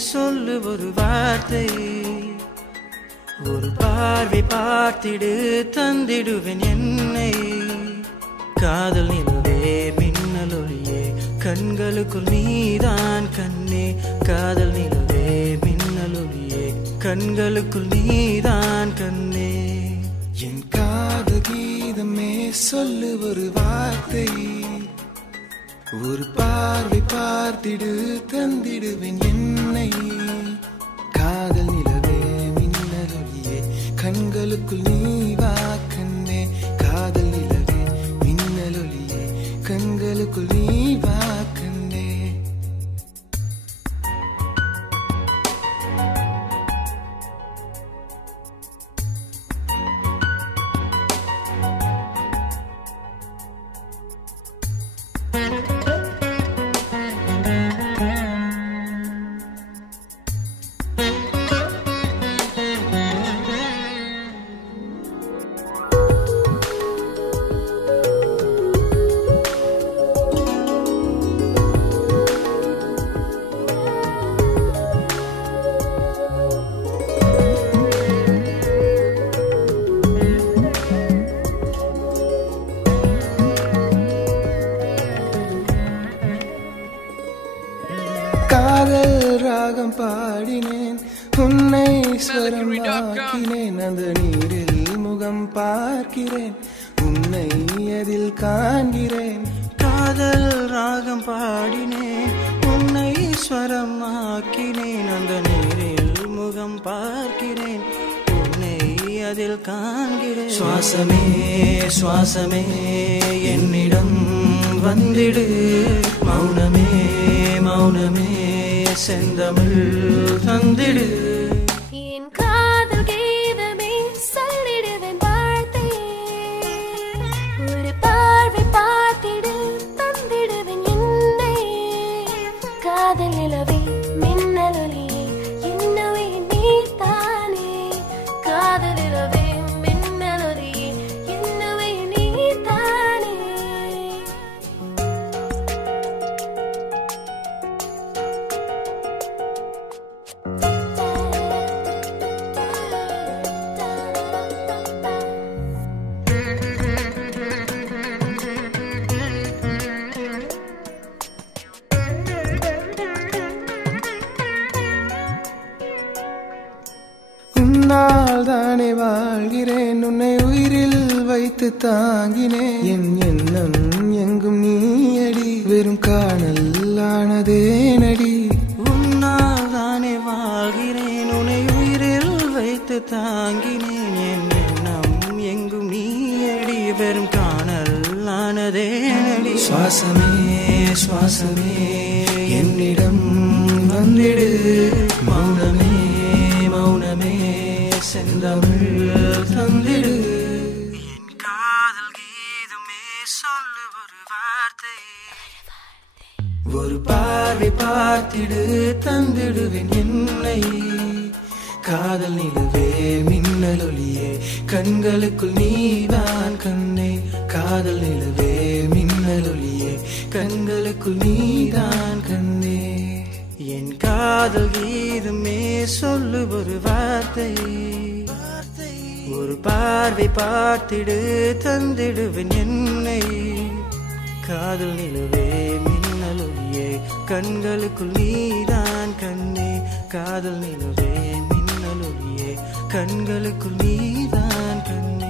சொல்லு ஒரு வார்த்தை, ஒரு பார்வை பார்த்திடு தந்திடுவேன் என்னை. காதல் நிலவே மின்னல் ஒளியே கண்களுக்குள் நீதான் கண்ணே. காதல் நிலவே மின்னல் ஒளியே கண்களுக்குள் நீதான் கண்ணே. என் காதல் கீதமே சொல்லு ஒரு வார்த்தை, ஒரு பார்வை பார்த்திடு தந்திடுவேன் என்னை. காதல் நிலவே மின்னல் ஒளியே கண்களுக்குள் நீ வா கண்ணே. காதல் நிலவே மின்னல் ஒளியே கண்களுக்குள் நீ வா கண்ணே. காதல் ராகம் பாடினேன், உன்னை ஸ்வரமாக்கினேன். அந்த நீரில் முகம் பார்க்கிறேன், உன்னை அதில் காண்கிறேன். காதல் ராகம் பாடினேன், உன்னை ஸ்வரமாக்கினேன். அந்த நீரில் முகம் பார்க்கிறேன், உன்னை அதில் காண்கிறேன். சுவாசமே சுவாசமே என்னிடம் வந்திடு, மௌனமே மௌனமே செந்தமிழ் தந்திடு. என் காதல் கீதமே சொல்லிடுவேன் வார்த்தை, ஒரு பார்வை பார்த்திடு தந்திடுவேன் என்னை. காதல் நிலவே மின்னல் ஒளியே என்னவே நீதானே. காதல் நிலவே மின்னல் ஒளியே என்னவே நீதானே. உன்னால் தானே வாழ்கிறேன், உன்னை உயிரில் வைத்து தாங்கினேன். என் எண்ணம் எங்கும் நீயடி, வெறும் காணல் ஆனதே நடி. உன்னால் தானே வாழ்கிறேன், உன்னை உயிரில் வைத்து தாங்கினேன். என் எண்ணம் எங்கும் நீயடி, வெறும் காணல் ஆனதே நடி. சுவாசமே சுவாசமே என்னிடம் வந்திடு, மௌனமே மௌனமே செந்தமிழ் தந்திடு. என் காதல் கீதமே சொல்லு ஒரு வார்த்தை, ஒரு பார்வை பார்த்திடு தந்திடுவேன் என்னை. காதல் நிலவே மின்னல் ஒளியே கண்களுக்குள் நீதான் கண்ணே. காதல் நிலவே மின்னல் ஒளியே கண்களுக்குள் நீதான் கண்ணே. என் காதல் கீதமே சொல்லு ஒரு வார்த்தை, ஒரு பார்வை பார்த்திடு தந்திடுவேன் என்னை. காதல் நிலவே மின்னல் ஒளியே கண்களுக்குள் நீதான் கண்ணே. காதல் நிலவே மின்னல் ஒளியே கண்களுக்குள் நீதான் கண்ணே.